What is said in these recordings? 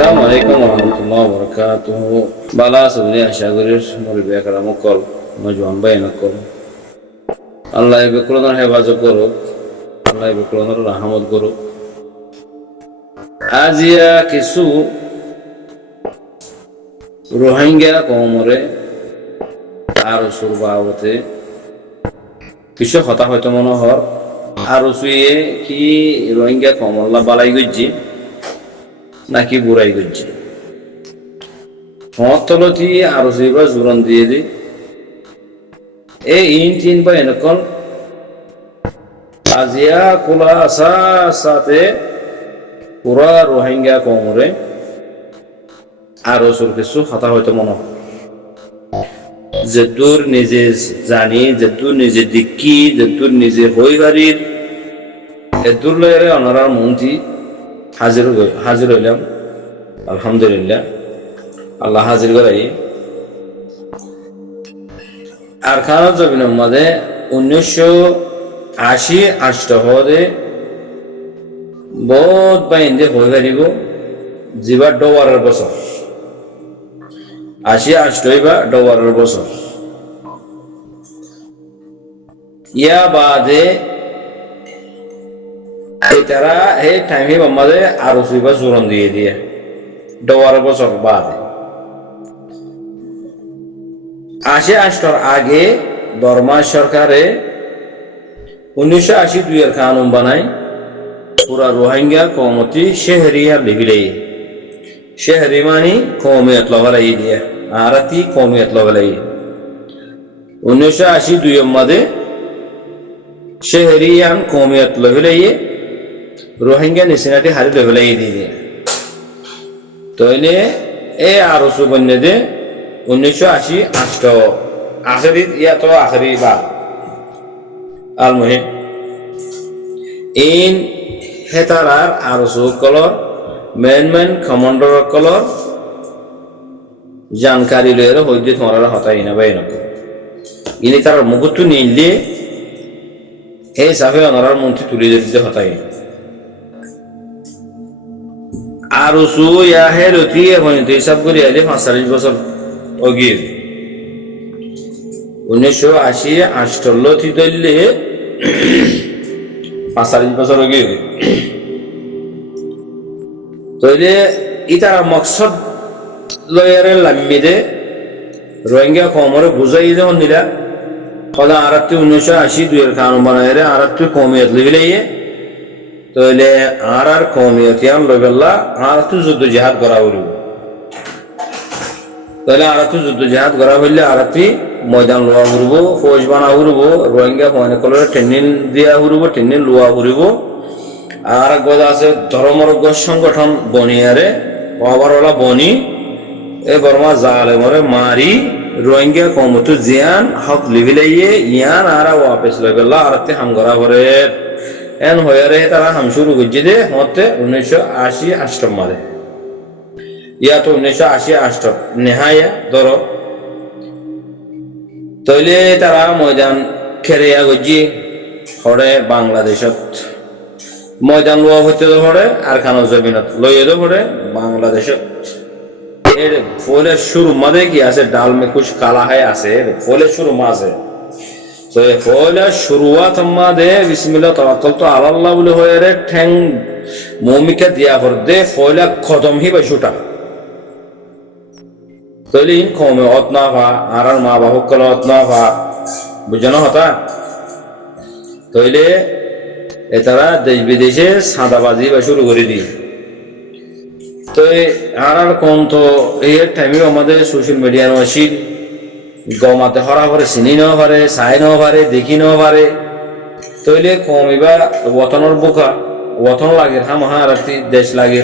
আসসালামু আলাইকুম ওয়া বারাকাতুহু। বালা সুবলি আশাগরির মুরব্বি একরাম কল নজওয়ান বাইন কল আল্লাহ বেকুলনার হেফাজত করুক, আল্লাহ বেকুলনার রহমত করুক। আজিয়া কিছু রোহিঙ্গা কমরে আর সুর বাবতে কিছু কথা হয়তো মনে হর আর সুয়ে কি রোহিঙ্গা কমল্লা বালাই গজ্জি নাকি বুড়াই গজ্জি হতলতি আর সুইবা জোরন দিয়ে দি এই ইন তিন বা এনেকল আজিয়া কোলা আসা সাথে পুরা রোহিঙ্গা কমরে আর সুর কিছু কথা হয়তো মনে হয় যেদুর নিজে জানি, যেদুর নিজে দেখি, যেদুর নিজে হই বাড়ির এদুর লয়ের অনারার মন্ত্রী হাজির হইলাম। আলহামদুলিল্লাহ আল্লাহ হাজির করাই আর খানা জমিনের মধ্যে 1980 হদে বহুত বাইন্দে হই পারিব যিবার ডোয়ারের বছর 80 বা ডোয়ারের বছর ইয়া বাদে তারা এই টাইমে আমাদের আরো সুইবা জোরন দিয়ে দিয়ে ডোয়ারের বছর বাদে 80 আগে বর্মা সরকারে 1982 এর কানুন বানায় পুরা রোহিঙ্গা কমতি শেহরিয়া লিবিলাই শেহরি মানি কৌমিয়ত লগালাই দিয়ে আরাতি কৌমিয়ত লগালাই 1982 এর মধ্যে শেহরিয়ান কৌমিয়ত লগালাই রোহিঙ্গা নিসিনাটি হারি লগালাই দিয়ে তইলে এ আরো সুবন্যে দে 1980 আখেরি ইয়া তো আখেরি বা আল মুহিম ইন হেতারার আরো কলর মেন কমান্ডার কলর জানকারি লয়ের হইতে তোমার হতাই না বাইন ইনি তার মুকুটু নিলে এই সাফে অনারার মন্ত্রী তুলে দিতে হতাই আর সু ইয়া হেরতি এখন হিসাব করি আইলে 45 বছর অগির 1980 থি দইলে 45 বছর অগির তইলে ইতারা মকসদ লয়ারে লাম্মিদে রোহিঙ্গা কমরে বুঝাই যখন নিলা কদা আরাত্তি 1982 এর কানুন বানায় আরাত্তি কমিয়ত লিবিলাইয়ে তইলে আর কমিয়তিয়ান লবেল্লা আরাত্তি যুদ্ধ জিহাদ করা হইল তাহলে আরাত্তি যুদ্ধ জিহাদ করা হইলে আরাত্তি ময়দান লোয়া ঘুরব ফৌজ বানা ঘুরব রোহিঙ্গা মনে কলরে ট্রেনিং দিয়া ঘুরব ট্রেনিং লোয়া ঘুরব আর গদা আছে ধর্মরজ্ঞ সংগঠন বনিয়ারে ওয়াবারওয়ালা বনি এ বর্মা জালেমরে মারি রোহিঙ্গা কমতু জিয়ান হক লিবিলাইয়ে ইয়ান আরা ওয়াপস লবেল্লা আরাত্তি হাম করা ভরে এন হয়ারে তারা হাম শুরু করছে দে হতে 1980 মারে ইয়া তো 1980 নেহায়া ধরো তইলে তারা ময়দান খেরিয়া গজি হরে বাংলাদেশত ময়দান লোয়া হইতে হরে আর খানো জমিনত লইয়ে হরে বাংলাদেশত এর ফলে শুরু মাদে কি আছে ডাল মে কুছ কালা হয় আছে ফলে শুরু মাঝে তো ফলে শুরুয়াত মাদে বিসমিল্লাহ তাওয়াক্কালতু আলাল্লাহ বলে হয়ে রে ঠ্যাং মমিকা দিয়া ভর দে ফলে খতম হি বাইশুটা তইলে ইন কমে অতনা ভা আর মা বাবা কল অতনা ভা বুঝানো হতা তইলে এতারা দেশ বিদেশে সাদাবাজি বা শুরু করে দিই তো আর কম তো এই টাইমে আমাদের সোশ্যাল মিডিয়া আসিল গমাতে হরা করে চিনি নেওয়া পারে চাই নেওয়া পারে দেখি নেওয়া পারে তইলে কমিবা ওতনের বোকা ওতন লাগে হামহা রাত্রি দেশ লাগে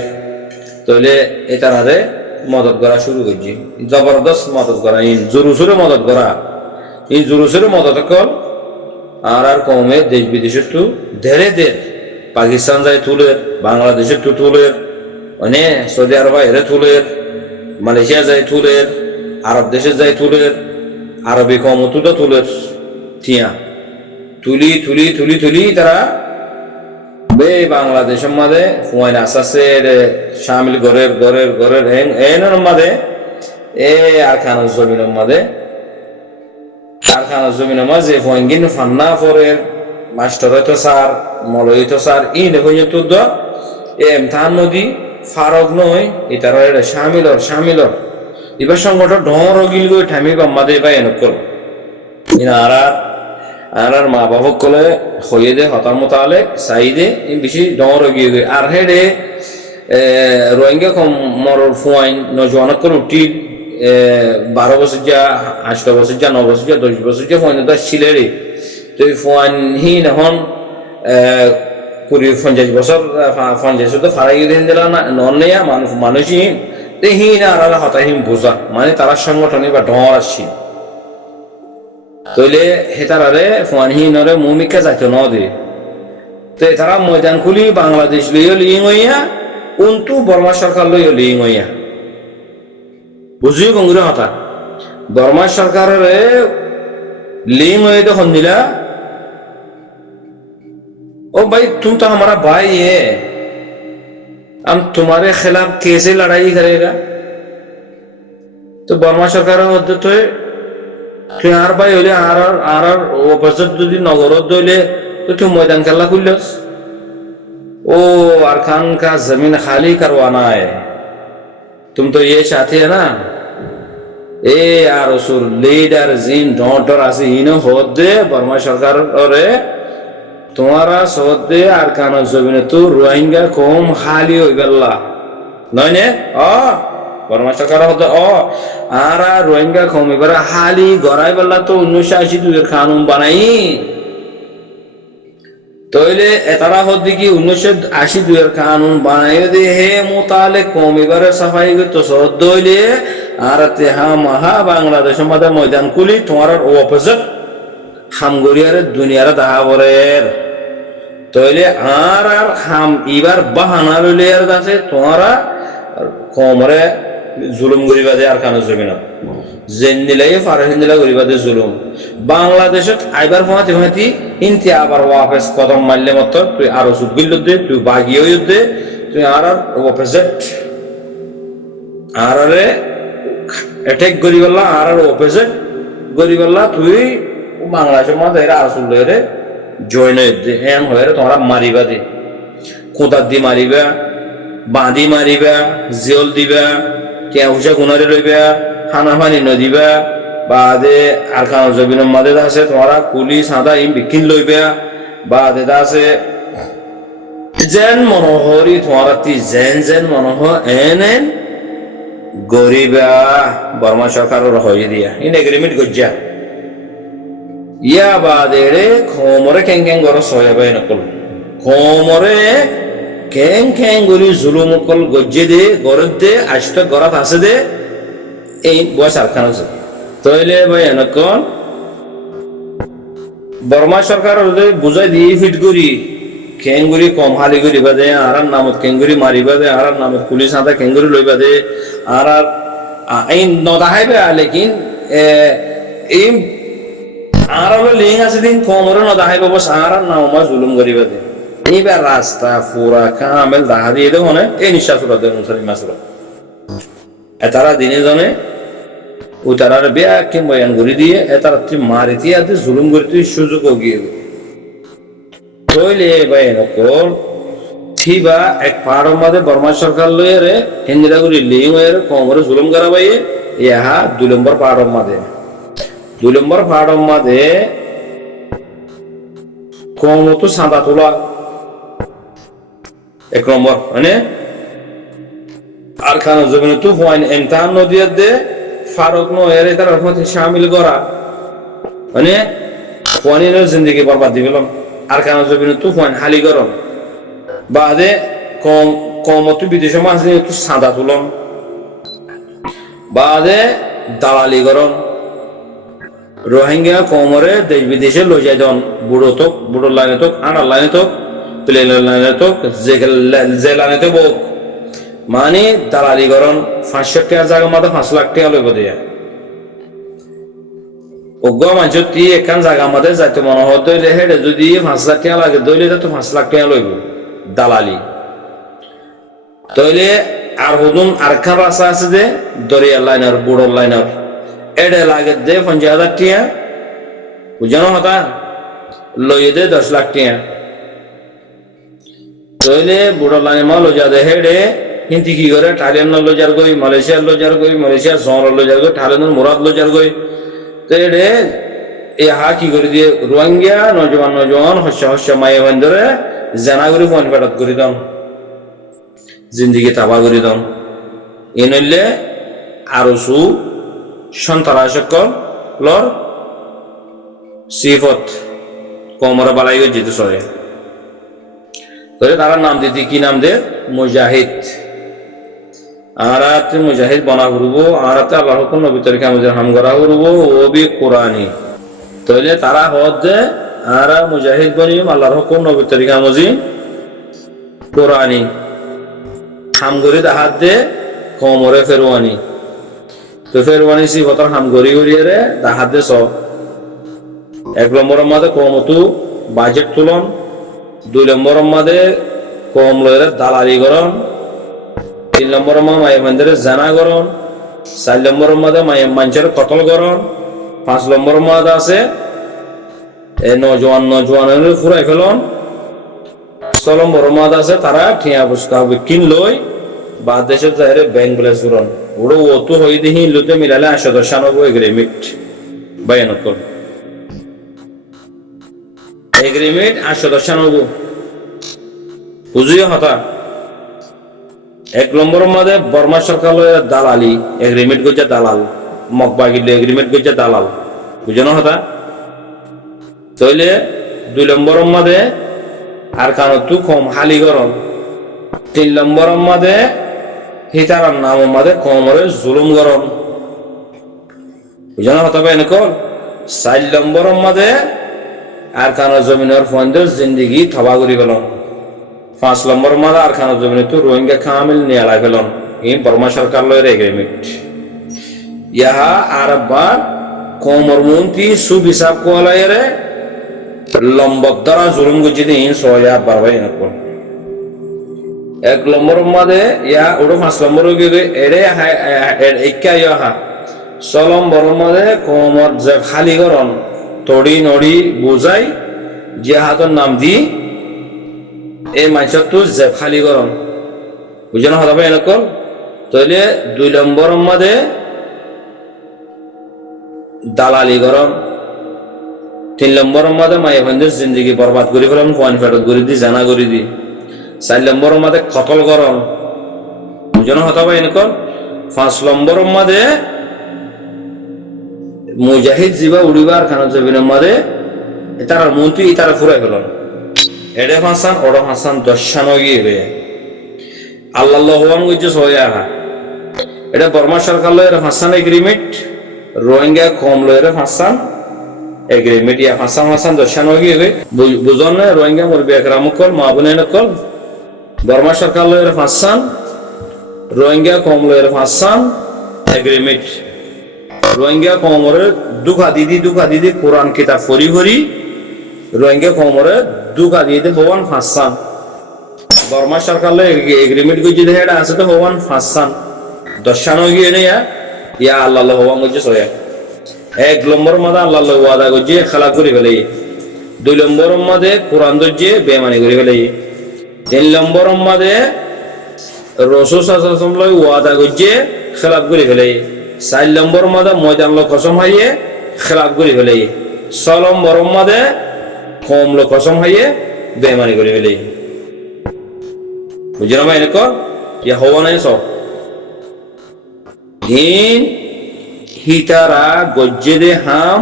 তইলে এতারারে মদত করা শুরু করছি জবরদস্ত মদত করা ইন জুরুসুরে মদত করা এই জুরুসুরে মদত কর আর কমে দেশ বিদেশের তো ধেরে দের পাকিস্তান যায় তুলের বাংলাদেশের তো তুলের মানে সৌদি আরব এরে তুলের মালয়েশিয়া যায় তুলের আরব দেশে যায় তুলের আরবি কমতুটা তুলের থিয়া তুলি তুলি তুলি তুলি তারা এই বাংলাদেশের মাঝে ফুয়াইন আসাসে শামিল গরের এনের মাঝে এ আরখানোর জমিনের মাঝে কারখানার জমিনের মাঝে ফুয়াইন কিন্তু ফান্না ফরের মাস্টার হয়তো স্যার মলয় হইতো স্যার হইতো তুদ্দ এমথান নদী ফারক নয় এটার শামিলর এবার সংগঠন ঢর গিল গই ঠামি বাম্মাদে বা এনকল আর মা বাবক কলে হইয়ে দে হতার মোতালে চাইদে বেশি ঢর গিয়ে গই আর হেডে রোহিঙ্গা কম মরর ফুয়াইন নজওয়ানক করে উঠি 12 বছর যা 8 বছর যা 9 বছর যা 10 বছর যা ফুয়াইন ছিলে রে তো ফুয়াইন হি এখন 50 বছর 50 তো ফারাই দিন দিলা না নন্নেয়া মানুষই হি না আর হতাহিম বোঝা মানে তারা সংগঠনে বা ঢর আসছি তইলে হেতারারে ফুয়ানহীনরে মুমিকা যাইতো ন দে তো তারা ময়দান খুলি বাংলাদেশ লইও লিং হইয়া উন্তু বর্মা সরকার লইও লিং হইয়া বুঝিও কংগ্রেস হতা বর্মা সরকারের लिंग हुए तो खंदिला ओ भाई तुम तो हमारा भाई है हम तुम्हारे खिलाफ कैसे लड़ाई करेगा तो बर्मा सरकार होते तो यार भाई होले आर opposite যদি নগরত হইলে तो तुम मैदान खेलना खुल्लस ओ अरकान का जमीन खाली करवाना है तुम तो ये चाहते है ना ए আর ওসুর লিডার জিন ডন্টর আছে ইনো হদে বর্মা সরকার ওরে তোমারা সদে আর কান জমিনে তো রোহিঙ্গা কম খালি হইবেল্লা নয় নে বর্মা সরকার হদে আর রোহিঙ্গা কম এবার খালি গড়াই বেল্লা তো 1982 এর কানুন বানাই তইলে এতারা হদে কি 1982 এর কানুন বানাই দে হে মোতালে কম এবারে সাফাই তো সদ হইলে আর তেহা মহা বাংলাদেশ মধ্যে ময়দান কুলি তোমার অপোজিট হামগরিয়ার দুনিয়ার দাহাবরের তইলে আর হাম এবার বাহানা লইলে আর আছে তোমারা কমরে জুলুম করিবা দে আর কানো জমিন জেন্নিলাই ফারহিন্দিলা করিবা দে জুলুম বাংলাদেশত আইবার ফাতি ফাতি ইনতি আবার ওয়াপস কদম মারলে মত তুই আরো সুবিল দে তুই বাগিয়ে দে তুই আর অপোজিট আরে अटैक गरीबल्ला आर ऑपोजिट गरीबल्ला तुई बांग्लादेश मध्य एरा आसुल रे जॉइन दे एम होरे तोरा मारिबा दे कोदा दि मारिबा बांदी मारिबा जेल दिबा के उजा गुनारे लइबा खाना पानी न दिबा बादे आरकान जबिन मदे दासे तोरा पुलिस आदा इम बिकिन लइबा बादे दासे जेन मनोहरी तोरा ती जेन मनोह एनएन গরিবা বর্মা সরকারের হয়ে দিয়া ইন এগ্রিমেন্ট গজ্জা ইয়া বাদেরে খমরে কেং গর সয়াবাই নকল খমরে কেং গরি জুলুম কল গজ্জে দে গরদ দে আষ্ট গরাত আছে দে এই বয় সরকার আছে তইলে ভাই নকল বর্মা সরকার বুঝাই দিয়ে ফিট করি কেঙ্গুরি কম হালি করিবা দে আর নামত কেঙ্গুরি মারিবা দে আর নামত পুলিশ আদা কেঙ্গুরি লইবা দে আর এই নদাহাইবে লেকিন এই আর লিং আছে দিন কমরে নদাহাইবে বস আর নামা জুলুম করিবা দে এইবার রাস্তা পুরা কামেল দাহা দিয়ে দে মনে এই নিঃশ্বাস উড়াতে মুসলিম মাসরা এতারা দিনে জনে ও তারার বিয়া কি বয়ান করি দিয়ে এতারা তুই মারিতি আর জুলুম করি তুই সুযোগ গিয়ে তইলে ভাই নকল থিবা এক পাড় মধ্যে বর্মা সরকার লয়ে রে হিন্দিরা গুলি লিং হয়ে কমরে জুলুম করা ভাই ইহা 2 নম্বর পাড় মধ্যে কম তো সাদা তোলা 1 নম্বর মানে আর খান জমিন তো হওয়ান ইমতিহান নদিয়াত দে ফারুক নো এর তার রহমত শামিল করা মানে কোয়ানিনের জিন্দেগি বরবাদ দিবেলাম আর কান জমিন তুফান হালি গরম বাদে কমতু বিদেশে মাঝে একটু সাদা তুলম বাদে দালালি গরম রোহিঙ্গা কমরে দেশ বিদেশে লই যাই দন বুড়ো লাইনে তো আনার লাইনে তো প্লেন লাইনে তো যে লাইনে তো বোক মানে দালালি গরম 500 টাকার জায়গা মাত্র 5 লাখ টাকা লইব দিয়া ওগো মাঝতি একান জায়গা মধ্যে যাইতে মনে হতো হেডে যদি 5 লাখ টাকা লাগে দইলে তো 5 লাখ টাকা লইব দালালি তইলে আর হুদুন আর খার রাস্তা আছে যে দরিয়ার লাইনার বুড়োর লাইনার এডে লাগে দে 50,000 টিয়া বুঝানো হতা লইয়ে দে 10 লাখ টিয়া তইলে বুড়োর লাইনে মা লইয়া দে হেডে হিন্দি কি করে থাইল্যান্ড লইয়ার গই মালয়েশিয়ার লইয়ার গই মালয়েশিয়ার শহর লইয়ার গই থাইল্যান্ডের মুরাদ লইয়ার গই তো এডে এ হা কি করে দিয়ে রোহিঙ্গা নজওয়ান হস্য মায়ে বন্ধরে জানা করে ফোন পেটাত করে দাম জিন্দিগি তাবা করে দাম এ নইলে আরো সু সন্তান লর সিফত কমরা বালাই যেতে সরে তাহলে তারা নাম দিতে কি নাম দে মুজাহিদ আরাতে মুজাহিদ বানা করবো আরাতে আল্লাহর হুকুম নবী তরিকা আমাদের হাম করা করবো ও বি কোরআনি তাহলে তারা হদ দে আরা মুজাহিদ বনিম আল্লাহর হুকুম নবী তরিকা মজি কোরআনি হাম করি হাত দে কমরে ফেরওয়ানি তো ফেরওয়ানি সি বতর হাম করি রে হাত দে সব 1 নম্বরের মধ্যে কমতু বাজেট তুলন 2 নম্বরের মধ্যে কম লয়ের দালালি করন 3 নম্বরের মধ্যে মায়ের মন্দিরে জানা করন 4 নম্বরের মধ্যে মায়ের মানুষের কতল করন 5 নম্বরের মধ্যে আছে এ নজওয়ানের ফুরাই ফেলন 6 নম্বরের মধ্যে আছে তারা ঠিয়া বুসকা কিন লই বা দেশের জায়রে ব্যাংক ব্যালেন্স করন ওড়ো অত হই দিহি লুতে মিলালে 896 এগ্রিমেন্ট বায়ান করন এগ্রিমেন্ট 896 বুঝিও হতা 1 নম্বরের মধ্যে বর্মা সরকারের দালালি এগ্রিমেন্ট করছে দালাল মকবাগিল এগ্রিমেন্ট করছে দালাল বুঝানো হতা তাইলে 2 নম্বরের মধ্যে আর কানতু কম হালি গরম 3 নম্বরের মধ্যে হিতারার নাম মধ্যে কমরে জুলুম গরম বুঝানো হতা পাই নকল 4 নম্বরের মধ্যে আর কানো জমিনের ফন্দের জিন্দিগি থবা করি গেলাম 5 নম্বর মাদা আর খানো জমিনে তো রোহিঙ্গা কামিল নিয়ালা গেলাম এই বর্মা সরকার লয়ের এগ্রিমেন্ট ইহা আরবার কমর মন্ত্রী সুবিসাব কোয়ালাইরে লম্বদ্দারা জুলুম গুজি দিন সোয়া বারবাই নকল 1 নম্বর মাদে ইয়া ওড়ো 5 নম্বর গিয়ে এড়ে একা ইহা 6 নম্বর মাদে কমর যে খালি গরন তড়ি নড়ি বুঝাই জিহাদর নাম দি এই মানুষের তো যে খালি গরম বুঝানো হতে পারে এরকম তাহলে 2 নম্বরের মধ্যে দালালি গরম 3 নম্বরের মধ্যে মায়ের বন্ধুর জিন্দগি বরবাদ করে ফেলাম কোয়ান ফেরত করে দি জানা করে দি 4 নম্বরের মধ্যে কতল গরম বুঝানো হতে পারে এরকম 5 নম্বরের মধ্যে মুজাহিদ জিবা উড়িবার খানা জমিনের মধ্যে তার মন্ত্রী তারা ফুরাই ফেলন এডে ফাঁসান ওডে ফাঁসান 10 গিয়ে আল্লাহ গেছে সয়া এটা বর্মা সরকার লয়ের ফাঁসান এগ্রিমেন্ট রোহিঙ্গা কম লয়ের ফাঁসান এগ্রিমেন্ট ইয়া ফাঁসান 10 গিয়ে বুঝন না রোহিঙ্গা মুরবি একরামকল মা বোনে নকল বর্মা সরকার লয়ের ফাঁসান রোহিঙ্গা কম লয়ের ফাঁসান এগ্রিমেন্ট রোহিঙ্গা কমরে দুঃখা দিদি কোরআন কিতাব ফরি রোহিঙ্গা কমরে দুঃখা দিদি হওয়ান ফাঁসান বর্মা সরকার এগ্রিমেন্ট করছে এটা আছে তো হওয়ান ফাঁসান 10 গিয়ে নেই ইয়া আল্লাহ হওয়ান করছে সয়া 1 নম্বরের মধ্যে আল্লাহ ওয়াদা করছে খেলা করে ফেলে 2 নম্বরের মধ্যে কোরআন ধরছে বেমানি করে ফেলে 3 নম্বরের মধ্যে রসুল সাল্লাল্লাহু আলাইহি ওয়াদা করছে খেলাফ করে ফেলে 4 নম্বরের মধ্যে ময়দান লোক কসম হাইয়ে খেলাফ করে ফেলে 6 নম্বরের মধ্যে কম লোক কসম হাইয়ে বেমানি করে ফেলে বুঝলো ভাই এরকম ইয়া হওয়া নাই সব দিন হিতারা গজ্জে দে হাম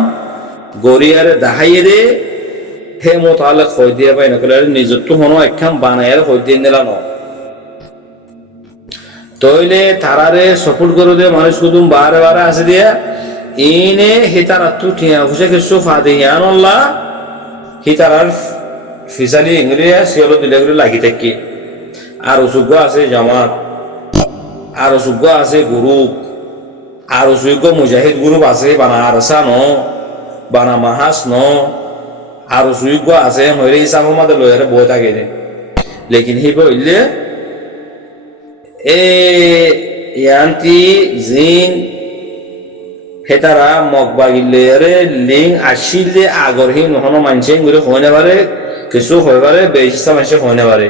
গরিয়ারে দাহাইয়ে দে হে মোতালেক হই দিয়ে পাই না কলে নিজত্ব হনো একখান বানায়ের হই দিয়ে নিলানো তইলে তারারে সাপোর্ট করে দে মানুষ কুদুম বারে আছে দিয়া ইনে হিতারা তু ঠিয়া হুসে কিছু ফাদে ইয়ানুল্লাহ হিতারার ফিসালি ইংরিয়া সিয়লো দিলে করে লাগি থাকি আর সুগ্গ আছে জামাত আর সুগ্গ আছে গ্রুপ আর সুগ্গ মুজাহিদ গ্রুপ আছে বানা আরসা ন বানা মাহাস ন আর সুগ্গ আছে হইরে হিসাব মধ্যে লয়ের বই থাকে লেকিন হি বললে এ ইয়ান্তি জিন হেতারা মগবাগিলে লিং আসিলে আগরহি নহনো মানছে গুলো হইনে পারে কিছু হয়ে পারে বেশিটা মানুষে হইনে পারে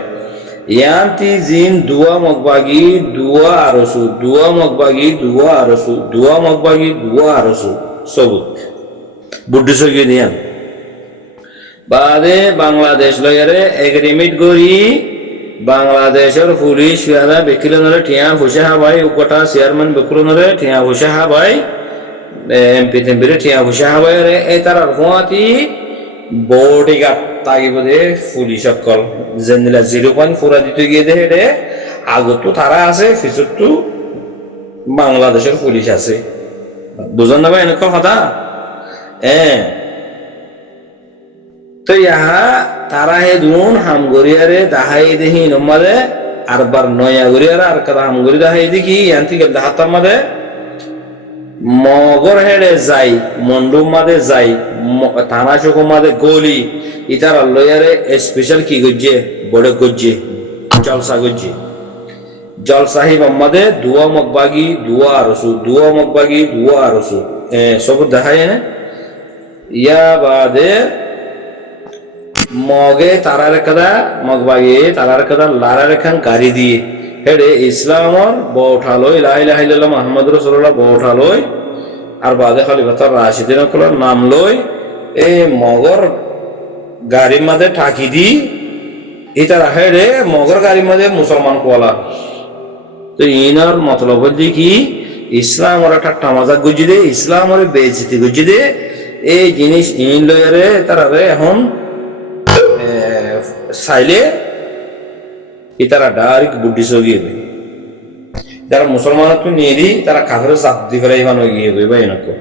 ইয়ান্তি জিন দুয়া মগবাগি দুয়া আরসু দুয়া মগবাগি দুয়া আরসু দুয়া মগবাগি দুয়া আরসু সবুত বুদ্ধি সগিয়ে নিয়ান বাদে বাংলাদেশ লয়ারে এগ্রিমেন্ট করি বাংলাদেশের পুলিশ বেকিলনরে ঠিয়া ফুসে হাবাই গোটা চেয়ারম্যান বেকুলনরে ঠিয়া ফুসে হাবাই এমপি টেম্পিরে ঠিয়া ফুসে হাবাই রে এই তার হুঁয়াতি বডিগার্ড তাগিব দে পুলিশ সকল জেনিলা 0.4 দিতে গিয়ে দে রে আগতো তারা আছে ফিচুরতো বাংলাদেশের পুলিশ আছে বুঝন না ভাই এনেকা কথা তো ইহা তারা হে দুন হামগরিয়ারে দাহাই দেহি নমাদে আরবার নয়া গরিয়ারা আর কাদা হামগরি দাহাই দেখি ইয়ান্তি কে দাহাতার মাদে মগর হেড়ে যাই মন্ডুম মাদে যাই থানা চোখ মাদে গলি ইতার লয়ারে স্পেশাল কি গজ্জে বড় গজ্জে জলসা গজ্জে জলসাহিব আমাদে দুয়া মগবাগি দুয়া আরসু দুয়া মগবাগি দুয়া আরসু সব দেখায় না ইয়া বাদে মগে তারার কাদা মগবাগি তারার কাদা লারার খান গাড়ি দিয়ে হেডে ইসলামর বউঠালই লা ইলাহা ইল্লাল্লাহ মুহাম্মদ রাসূলুল্লাহ বউঠালই আর বাদে খলিফাতুর রাশিদিন কলর নাম লই এ মগর গাড়ির মাঝে ঠাকি দি এটা হেডে মগর গাড়ির মাঝে মুসলমান কোলা তো ইনার মতলব হচ্ছে কি ইসলাম ওরা ঠাট্টা মজাক গুজি দে ইসলাম ওরে বেইজ্জতি গুজি দে এই জিনিস ইন লয়ারে তারা এখন সাইলে ইতারা ডাইরেক্ট বুদ্ধি সগিয়ে দেয় যারা মুসলমান তো নিয়ে দি তারা কাফের চাপ দি ফেলে ইমান গিয়ে গই ভাই নকো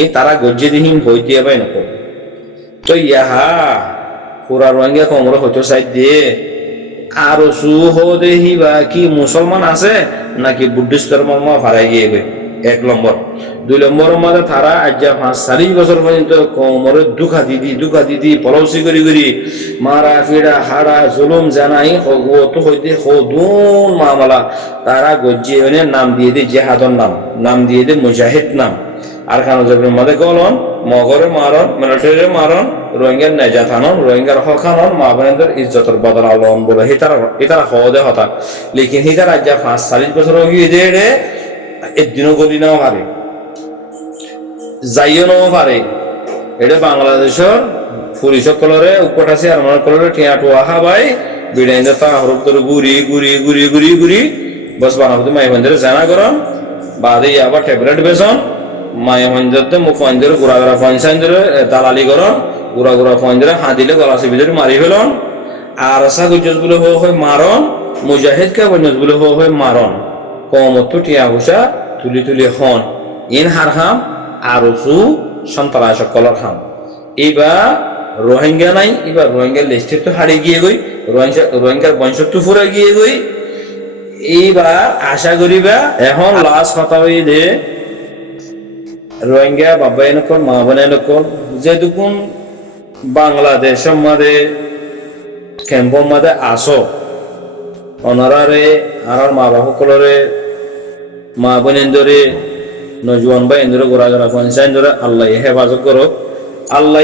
এই তারা গজ্জে দিহিন ভই দিয়ে ভাই নকো তো ইহা পুরা রোহিঙ্গা কমর হয়তো সাইড দিয়ে আর সু হো দেহি বা কি মুসলমান আছে নাকি বুদ্ধিস্ট ধর্ম ফারাই গিয়ে গই 1 নম্বর 2 নম্বর মধ্যে তারা আজ 40 বছর পর্যন্ত কোমরে দুঃখা দিদি পলসি করি মারা ফিরা হাড়া জুলুম জানাই তো হইতে হদুন মামলা তারা গজ্জে এনে নাম দিয়ে দি জিহাদর নাম দিয়ে দি মুজাহিদ নাম আর খান জবের মধ্যে গলন মগরে মারন মিলিটারি মারন রোহিঙ্গার নেজাথানন রোহিঙ্গার হকানন মা বোনদের ইজ্জতের বদল আলন বলে হিতারা হদে হতা লেকিন হিতার আজ 40 বছর হয়ে দে একদিনও গলি নাও পারে যাইও নাও পারে এটা বাংলাদেশের পুলিশ কলরে উপটাছি আর আমার কলরে টিয়া টোয়া হাবাই বিড়াইন তা হরফ ধরে ঘুরি বস বানাবতে মাই বন্ধের জানা করন বাদে আবার ট্যাবলেট বেসন মাই বন্ধেরতে মুখ বন্ধের গুড়া পয়সা ধরে দালালি করন গুড়া পয়সা হাত দিলে গলা ভিতরে মারি ফেলন আর আসা গুজস বলে হয় মারন মুজাহিদ কে বঞ্জস বলে হয় মারন কমতো টিয়া ভুষা তুলি হন ইন হার হাম আর সন্তান সকলের হাম এবার রোহিঙ্গা নাই এবার রোহিঙ্গার লিস্টে তো হারিয়ে গিয়ে গই রোহিঙ্গার বংশত্ব ফুরে গিয়ে গই এইবার আশা করিবা এখন লাস্ট কথা হই দে রোহিঙ্গা বাবা নকল মা বোনে নকল যেটুকুন বাংলাদেশের মধ্যে ক্যাম্পের মধ্যে আসো অনারারে আর মা বাবা সকলরে মা বোনেন্দরে নজওয়ান ভাই এন্দরে গোড়া পঞ্চায়েত ধরে আল্লাহ হেফাজত করো আল্লাহ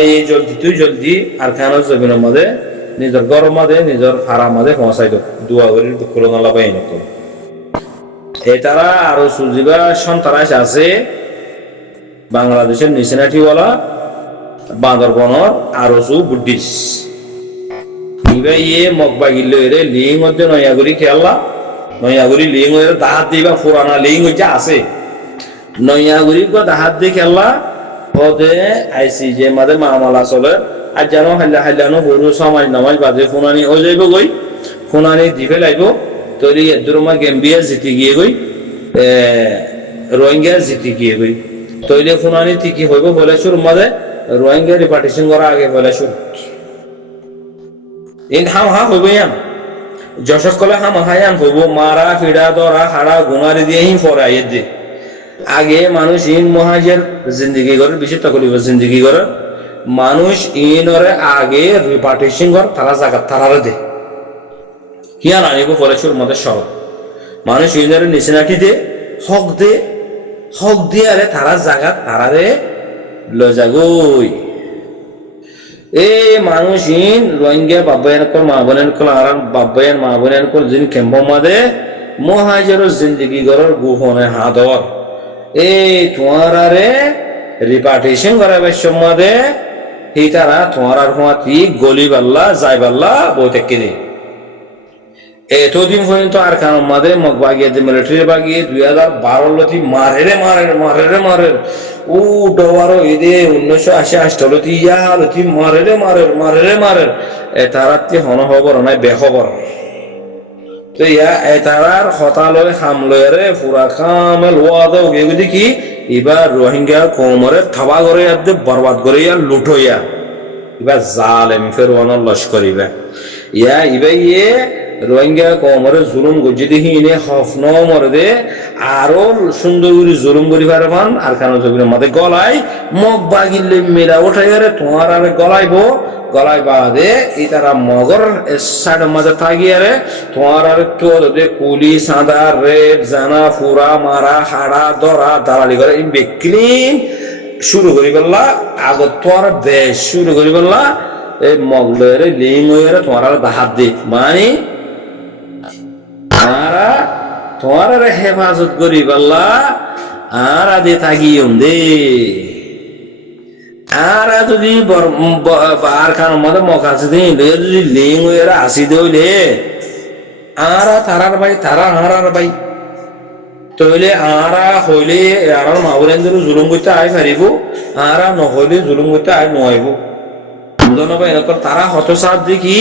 জলদি আর খানোর জমিনের মধ্যে নিজের গরম মাঝে নিজের হারা মাঝে পৌঁছাই দো দোয়া করি দুঃখ আল্লাহ পাই নকল এই তারা আরো সুজিবা সন্তারাস আছে বাংলাদেশের নিচেনাটিওয়ালা বান্দরবনের আরো সু বুদ্ধিস ইবাই ইয়ে মকবা গিল্লো এরে লিং মধ্যে নয়াগুড়ি খেয়াল্লা নয়াগুড়ি লিং এর দাহাত দিবা পুরানা লিং হচ্ছে আছে নয়াগুড়ি গো দাহাত দি খেয়াল্লা পদে আইসি যে মাঝে মামলা চলে আর জানো হাইলানো গরু সমাজ নামাজ বাদে ফুনানি ও যাইব গই ফুনানি দিবে লাইব তৈরি দুরমা গেম্বিয়া জিতি গিয়ে গই রোহিঙ্গা জিতি গিয়ে গই তৈরি ফুনানি ঠিকই হইব বলে সুর মাঝে রোহিঙ্গা রিপার্টিশন করা আগে বলে সুর ইন হাম হইব ইয়ান যশক কলে হাম হায়ান হইব মারা ফিড়া দরা হাড়া গুনারি দিয়ে হি ফরাই দে আগে মানুষ ইন মহাজের জিন্দগি করে বেশি তকলিফ জিন্দগি করে মানুষ ইনরে আগে রিপার্টিশন কর তারা জায়গা তারারে দে হিয়ান আনিব ফলেশ্বর মধ্যে শরৎ মানুষ ইউনিয়নের নিচে নাকি দে হক দিয়ে আরে তারা জায়গা তারারে লজাগই এ মানুষ ইন রোহিঙ্গা বাব্বায়ন কল মা বোনেন কল আর বাব্বায়ন মা বোনেন কল যিন কেম্প মাদে মহাজের জিন্দগি গরর গুহনে হাদর এ তোমারে রিপার্টিশন করাবে সম্মাদে এই তারা তোমার আর হুয়াতি গলি বাল্লা যাই বাল্লা বইতে কিনে এতদিন পর্যন্ত আর কারণ মাদে মগ বাগিয়ে মিলিটারি বাগিয়ে 2012 লতি মারে ও ডোয়ারো এদে 1988 লতি ইয়া লতি মারে এ তারাতে হন খবর নাই বেখবর তো ইয়া এ তারার হতালয় হামলয়রে পুরা কামেল ওয়াদা ওগে কি এবার রোহিঙ্গা কোমরে থাবা করে আদে বরবাদ করে ইয়া লুটোয়া এবার জালেম ফেরওয়ানোর লস্কর ইয়া ইয়ে রোহিঙ্গা কোমরে জুলুম গজি দেখি ইনে হফন মরদে আরো সুন্দর করে জুলুম করি পারবান আর কারণ জমিনের মধ্যে গলাই মগ বাগিলে মেলা ওঠাইয়ারে তোমার আরে গলাই বাদে এই তারা মগর সাইডের মাঝে থাকিয়ারে তোমার আর একটু কুলি সাদা রেড জানা ফুরা মারা হাড়া দরা দালালি করে বেক্লিন শুরু করি বললা আগত তোমার দেশ শুরু করি বললা এই মগলের লিং হয়ে তোমার হাত দি মানে আরা তোমার হেফাজত করি বললা আর আদে তাগিয়ম দে আর যদি আর খান মধ্যে মকাছে দিন যদি লিং হয়ে আসি দইলে আর তারার ভাই তইলে আরা হইলে আর মাবুলেন জুলুম করতে আই পারিব আর নহইলে জুলুম করতে আই নইব ভাই এরকম তারা হতসাদ দেখি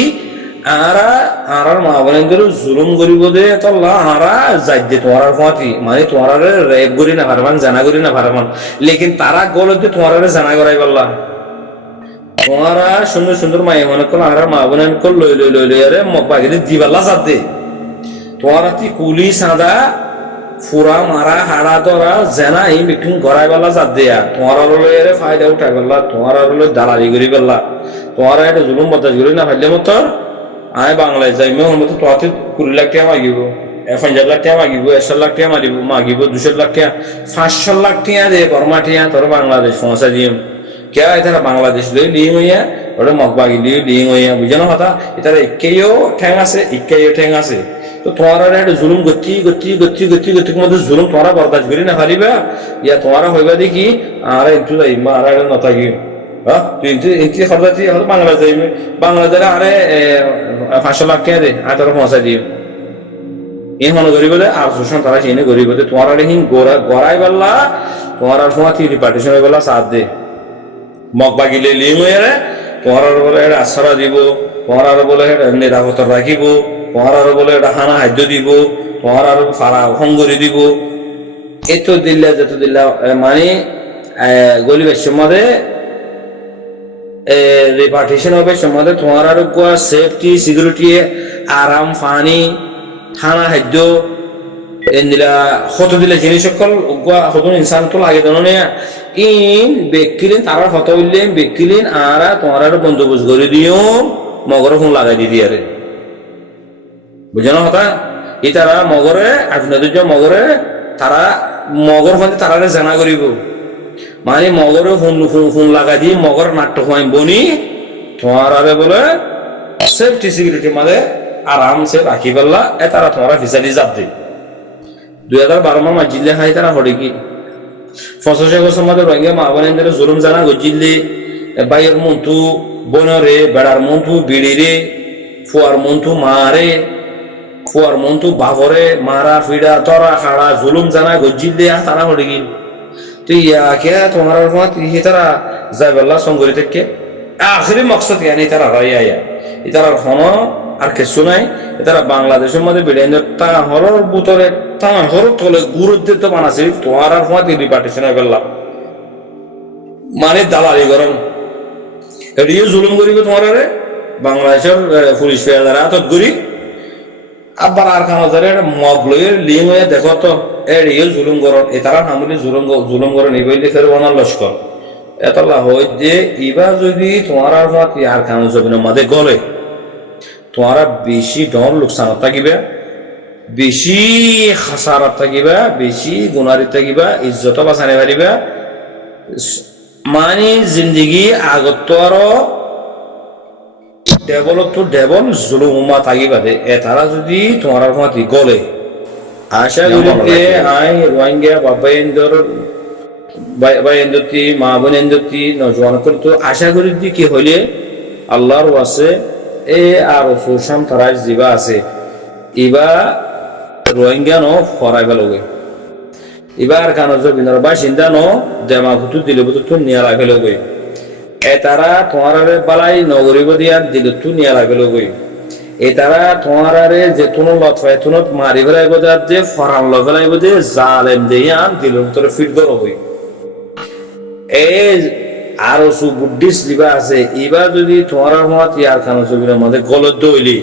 আর মাবুলেন জুলুম করিব দে তল্লা আরা যাই দে তোমার ফাঁতি মানে তোমার রেপ করি না পারবান জানা করি না পারবান লেকিন তারা গল দিয়ে তোমার জানা করাই পারলা তোমারা সুন্দর মাই মনে করল আর মাবুলেন কল লই আরে বাগিলে দিবাল্লা যাদ দে তোমার কুলি সাদা ফুরা মারা হাড়া ধরা জেনা এই বিক্রি গড়াই বেলা যাদ দেয়া তোমার আরে ফায়দা উঠাই পেলা তোমার আরে দালালি করি পেলা তোমার এটা জুলুম বদাস করি না ফাইলে মতো আয় বাংলায় যাই মেহর মতো তোমাকে 20 লাখ টাকা মাগিব 50 লাখ টাকা মাগিব 100 লাখ টাকা মাগিব 200 লাখ টাকা 500 লাখ টাকা দে বর্মা টিয়া তোর বাংলাদেশ পৌঁছা দিম কে এটারা বাংলাদেশ লই লিং হইয়া ওটা মগবাগি লিং হইয়া বুঝানো কথা এটারা ইকেও ঠ্যাং আছে তো তোমার একটা জুলুম গতি মধ্যে জুলুম তোমারা বরদাস্ত করি না পারিবা ইয়া তোমারা হইবা দেখি আর একটু যাইবা আর একটা নথাকি হ্যাঁ তুই ইন্টি খরচাতি হয়তো বাংলাদেশ যাইবে বাংলাদেশে আরে 500 লাখ টাকা দে আর তোরা পৌঁছা দিও এই মনে করিব যে আর শোষণ তারা সেই করিব যে তোমার আরে হিং গড়াই পারলা তোমার আর সময় রিপার্টিশন হয়ে গেলা সাথ দে মগ বাগিলে লিং হয়ে তোমার বলে এটা আশ্রয় দিব তোমার বলে নিরাপত্তা রাখিব তোমার বলে এটা হানা খাদ্য দিব তোমার ফারা সংগরি দিব এত দিল্লা যত দিল্লা মানে গলিবের সম্বন্ধে রিপার্টিশন হবে সম্বন্ধে তোমার সেফটি সিকিউরিটি আরাম পানি হানা খাদ্য দিলা কত দিলে জিনিস সকল কত ইনসান তো লাগে জানো ইন ব্যক্তিলিন তারা হত হইলেন ব্যক্তিলিন আর তোমার বন্দোবস্ত করে দিও মগর ফোন লাগাই দিদি আরে বুঝানো কথা এই তারা মগরে আপনাদের মগরে তারা মগর ফোন তারা জানা করিব মানে মগরে ফোন লাগাই দিয়ে মগর নাট্য হয় বনি তোমার আরে বলে সেফটি সিকিউরিটি মাঝে আরামসে রাখি পারলা এ তারা তোমার ফিসারি যাব দি 2012 মাস জিল্লে খাই তারা হরে কি 85 বছর মধ্যে রোহিঙ্গা মা বোনেদের জুলুম জানা গজিল্লে বাইয়ের মন্তু বনরে বেড়ার মন্তু বিড়িরে ফুয়ার মন্তু মারে ফুয়ার মন্তু বাবরে মারা ফিডা তরা খাড়া জুলুম জানা গজিল্লে তারা হরে কি তুই ইয়াকে তোমার তারা যাইবাল্লা সঙ্গরি থেকে আখরি মকসদ ইয়ানি তারা রাইয়া তারা হন আর কিছু নাই তারা বাংলাদেশের মধ্যে বেড়ে তাহর বুতরে তাহর তলে গুরুত্ব বানাছে তোমার আর হওয়া রিপার্টিশন হয়ে গেলাম মানে দালালি গরম এটিও জুলুম করিব তোমার বাংলাদেশের পুলিশ ফেয়াদারা হাতত ঘুরি আবার আর খান মগ লইয়ে লিং হয়ে দেখো তো এড়িয়ে জুলুম গরম এ তারা নামলি জুলুম গরম নিবইলে ফের বানার লস্কর এতলা হয় যে এবার যদি তোমার আর খান জমিনের মাঝে গলে তোমারা বেশি ডর লোকসানত থাকিবে, বেশি খাসারাত থাকিবা, বেশি গুণারিত থাকিবা, ইজ্জত বাঁচানি পারিবা। মানে জিন্দগি আগত আরো ডেবল জুলুমা থাকিবা দে এতারা যদি তোমার মাতি গলে। আশা করি আই রোহিঙ্গা বাবাইন্দর বাইন্দতি মা বোনেন্দতি নজওয়ান করতো আশা করি কি হইলে আল্লাহর ওয়াসে এ আর সুশাম তারাই জিবা আছে ইবা রোহিঙ্গা ন ফরাই বেলগে এবার কানো জবিনার বাসিন্দা ন দেমা ভুতু দিলে ভুতু নিয়া রাখেলগে এ তারা তোমার বালাই নগরীব দিয়া দিল তু নিয়া রাখেলগে এ তারা তোমার যে তুনো লতফাই তুনত মারি ফেলাইব যে ফরান ল ফেলাইব যে জালেম দেয়া দিল তোর ফিট করবই এই আরো সু বুদ্ধিস্ট লিবা আছে এবার যদি তোমার মত ইয়ার কানো জবিনের মধ্যে গলত দইলি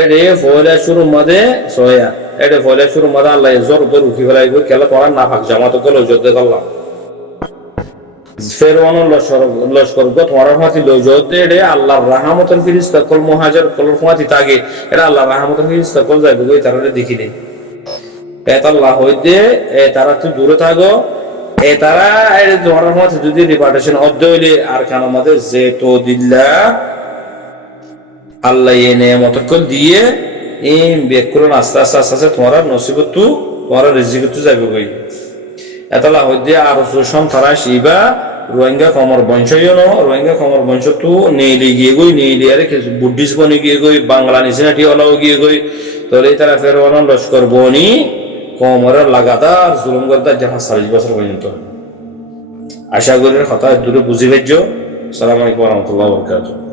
এডে ফয়লা শুরু মধ্যে সয়া এডে ফয়লা শুরু মধ্যে আল্লাহ জোর দর উঠি ফেলাইব কেলা তোমার নাফাক জামাত গলো যুদ্ধ করলাম ফেরওয়ান লস্কর গো তোমার মাতি লই যতে এডে আল্লাহর রাহমাতুল ফিরিস্তা কল মুহাজির কল মাতি তাগে এটা আল্লাহর রাহমাতুল ফিরিস্তা কল যাইব গই তারা দেখিলে এত আল্লাহ হইতে এ তারা তুই দূরে থাকো এ তারা এর তোমার মাতি যদি রিপার্টেশন অদ্দ হইলে আর কান আমাদের যে তো দিল্লা আল্লাহ এ নেয়ামত কল দিয়ে এই বেকুরন আস্তে আস্তে আস্তে আস্তে তোমার নসিবত তু তোমার রিজিকত যাইব গই এতলা হইতে আর সুশম তারা শিবা রোহিঙ্গা কমর বংশীয় ন রোহিঙ্গা কমর বংশ তু নেইলি গিয়ে গই নেইলি আরে বুদ্ধিস্ট বনি গিয়ে গই বাংলা নিচিনাটি হলাও গিয়ে গই তোলে তারা ফেরওয়ান লস্কর বনি কমর লাগাতার জুলুম করতে যা 40 বছর পর্যন্ত। আশা করি কথা দূরে বুঝি ভেজো। আসসালামু আলাইকুম ওয়া রাহমাতুল্লাহি ওয়া বারাকাতুহু।